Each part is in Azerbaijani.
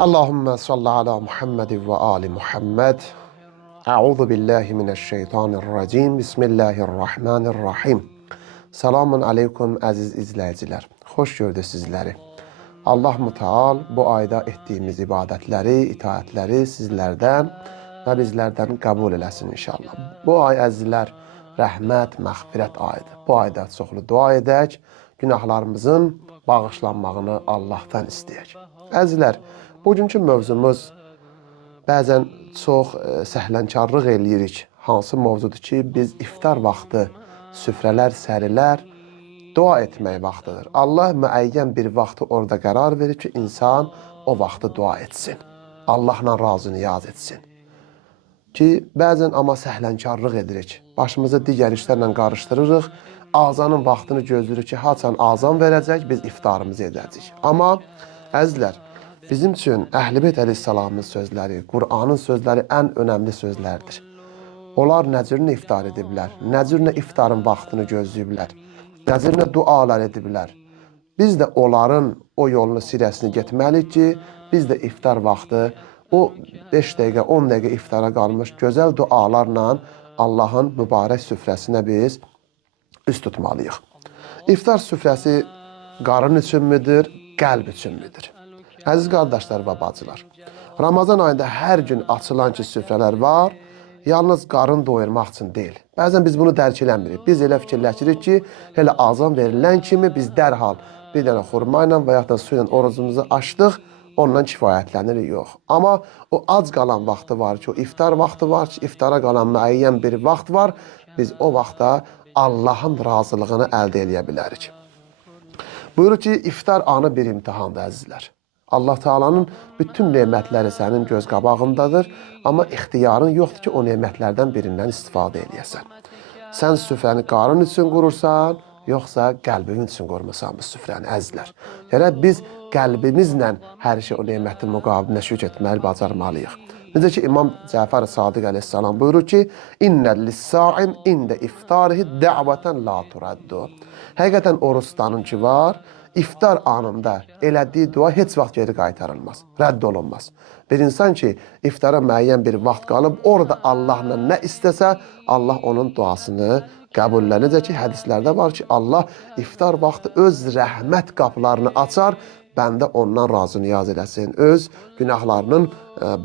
Allahümme salli ala Muhammed ve ali Muhammed. Euzu billahi mineşşeytanirracim. Bismillahirrahmanirrahim. Selamun aleyküm əziz izləyicilər. Xoş gördük sizləri. Allah Müteal bu ayda etdiyimiz ibadətləri, itaətləri sizlərdən və bizlərdən qəbul eləsin inşallah. Bu ay əzizlər rəhmət, məğfirət ayıdır. Bu ayda çoxlu dua edək, günahlarımızın bağışlanmağını Allahdan istəyək. Əzizlər, bugünkü mövzumuz bəzən çox səhlənkarlıq eləyirik. Hansı mövzudur ki, biz iftar vaxtı süfrələr, sərilər, dua etmək vaxtıdır. Allah müəyyən bir vaxtı orada qərar verir ki, insan o vaxtı dua etsin. Allahla razı niyaz etsin. Ki, bəzən amma səhlənkarlıq edirik. Başımızı digər işlərlə qarışdırırıq. Azanın vaxtını gözləyirik ki, haçan azan verəcək, biz iftarımızı edəcəyik. Amma əzizlər, bizim üçün Əhl-i Beyt əleyhissalamın sözləri, Qur'anın sözləri ən önəmli sözlərdir. Onlar nə cürlə iftar ediblər, nə cürlə iftarın vaxtını gözləyiblər, nə cürlə dualar ediblər. Biz də onların o yolunu, sirəsini getməliyik ki, biz də iftar vaxtı o 5 dəqiqə, 10 dəqiqə iftara qalmış gözəl dualarla Allahın mübarək süfrəsinə biz üst tutmalıyıq. İftar süfrəsi qarın üçünmüdür, qəlb üçünmüdür? Əziz qardaşlar və bacılar, Ramazan ayında hər gün açılan ki süfrələr var, yalnız qarın doyurmaq üçün deyil. Bəzən biz bunu dərk eləmirik. Biz elə fikirləşirik ki, elə azan verilən kimi biz dərhal bir dənə xurma ilə və ya da su ilə orucumuzu açdıq, ondan kifayətlənirik, yox. Amma o ac qalan vaxtı var ki, o iftar vaxtı var ki, iftara qalan müəyyən bir vaxt var, biz o vaxtda Allahın razılığını əldə edə bilərik. Buyurur ki, iftar anı bir imtihandır, əzizlər. Allah Teala'nın bütün nemətləri sənin göz qabağındadır, amma ixtiyarın yoxdur ki, o nemətlərdən birindən istifadə edəsən. Sən süfrəni qarın üçün qurursan, yoxsa qəlbin üçün qurmursan bu süfrəni, əzizlər. Yəni, biz qəlbimizlə hər şey o nemətin müqabilində şükür etməli, bacarmalıyıq. Necə ki, İmam Cəfər Sadiq əleyhissalam buyurur ki, İnnəl lis-sa'im ində iftarihi də'vətən la turaddu. Həqiqətən oruç tutanın ki var, iftar anında elədiyi dua heç vaxt geri qaytarılmaz, rədd olunmaz. Bir insan ki, iftara müəyyən bir vaxt qalıb, orada Allahla nə istəsə, Allah onun duasını qəbullənir. Necə ki, hədislərdə var ki, Allah iftar vaxtı öz rəhmət qapılarını açar, bəndə ondan razı niyaz eləsin, öz günahlarının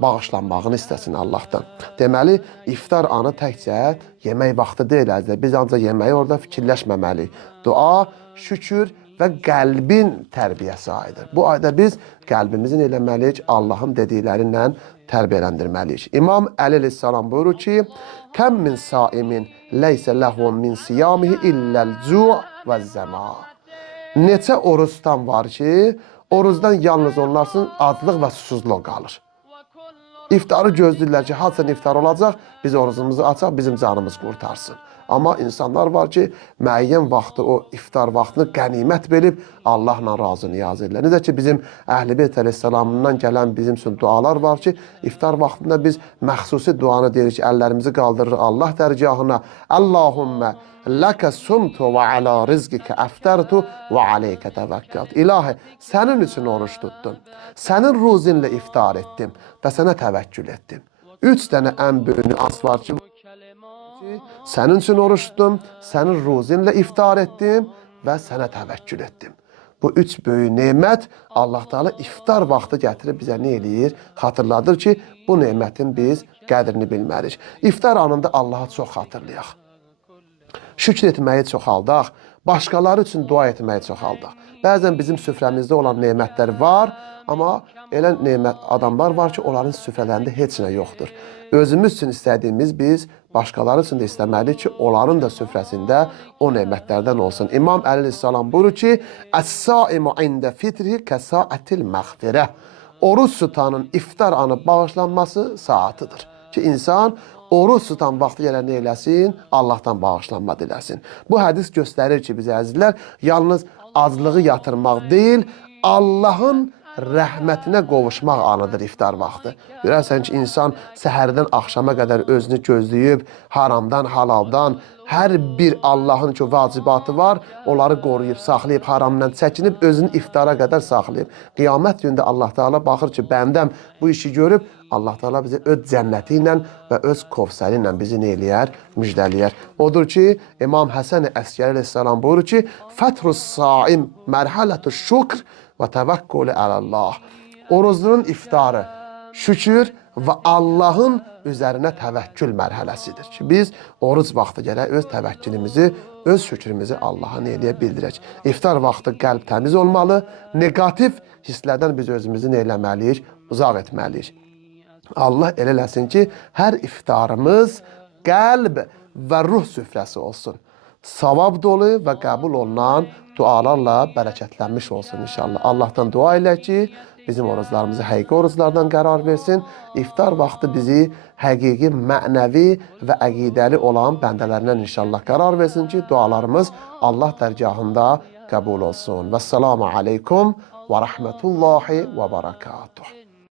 bağışlanmağını istəsin Allahdan. Deməli, iftar anı təkcə yemək vaxtı deyil, əzizlər. Biz ancaq yeməyi orada fikirləşməməliyik. Dua, şükür və qəlbin tərbiyəsi ayıdır. Bu ayda biz qəlbimizin eləməliyik, Allahın dediklərindən tərbiyələndirməliyik. İmam Əli əleyhissalam buyurur ki, Kəm min saimin leysə ləhvun min siyamihi illəl-cu' və-zəma. Neçə oruç tutan var ki, orucdan yalnız onlar üçün aclıq və susuzluq qalır. İftarı gözləyirlər ki, haçan iftar olacaq, biz orucumuzu açaq, bizim canımız qurtarsın. Amma insanlar var ki, müəyyən vaxtı, o iftar vaxtını qənimət bilib, Allahla razı niyaz edirlər. Necə ki, bizim Əhl-i Beyt əleyhissalamından gələn bizim üçün dualar var ki, iftar vaxtında biz məxsusi duanı deyirik ki, əllərimizi qaldırırıq Allah dərgahına. Allahümmə ləkə sumtu və alə rizqikə əftərtu və aleykə təvəkkəlt. İlahi, sənin üçün oruç tutdum, sənin ruzinlə iftar etdim və sənə təvəkkül etdim. 3 dənə ən böyük nüans var ki, sənin üçün oruç tutdum, sənin ruzinlə iftar etdim və sənə təvəkkül etdim. Bu 3 böyük nemət Allah Teala iftar vaxtı gətirib bizə nə eləyir? Xatırladır ki, bu nemətin biz qədrini bilməliyik. İftar anında Allah'a çox xatırlayaq. Şükür etməyi çoxaldaq, başqaları üçün dua etməyi çoxaldaq. Bəzən bizim süfrəmizdə olan nemətlər var, amma elə adamlar var ki, onların süfrələrində heç nə yoxdur. Özümüz üçün istədiyimiz biz başqaları üçün də istəməliyik ki, onların da süfrəsində o nemətlərdən olsun. İmam Əli əleyhissalam buyurur ki, Əs-saimu ində fitrihi kəsa'ətil məğfirə. Oruç tutanın iftar anı bağışlanması saatıdır. Ki, insan oruç tutan vaxtı gələn nə eləsin? Allahdan bağışlanma diləsin. Bu hədis göstərir ki, bizə əzizlər, yalnız aclığı yatırmaq deyil, Allahın rəhmətinə qovuşmaq anıdır iftar vaxtı. Görərsən ki, insan səhərdən axşama qədər özünü gözləyib, haramdan, halaldan, hər bir Allahın ki vacibatı var, onları qoruyub, saxlayıb, haramdan çəkinib, özünü iftara qədər saxlayıb. Qiyamət günündə Allah Teala baxır ki, bəndəm bu işi görüb, Allah Teala bizi öz cənnəti ilə və öz Kovsəri ilə bizi neyləyər? Müjdələyər. Odur ki, İmam Həsən Əskəri əleyhissalam buyurur ki, Fətrus saim mərhələtu şükr və təvəkkülü ələllah. Oruclunun iftarı şükür və Allahın üzərinə təvəkkül mərhələsidir ki, biz oruc vaxtı gərək öz təvəkkülümüzü, öz şükrümüzü Allaha neyləyə bildirək. İftar vaxtı qəlb təmiz olmalı, negativ hisslərdən biz özümüzü neyləməliyik, uzaq etməliyik. Allah elə eləsin ki, hər iftarımız qəlb və ruh süfrəsi olsun. Savab dolu və qəbul olunan dualarla bərəkətlənmiş olsun inşallah. Allahdan dua elə ki, bizim oruclarımızı həqiqi oruclardan qərar versin. İftar vaxtı bizi həqiqi, mənəvi və əqidəli olan bəndələrindən inşallah qərar versin ki, dualarımız Allah dərgahında qəbul olsun. Vəssalamu aleykum və rəhmətullahi və barakatuh.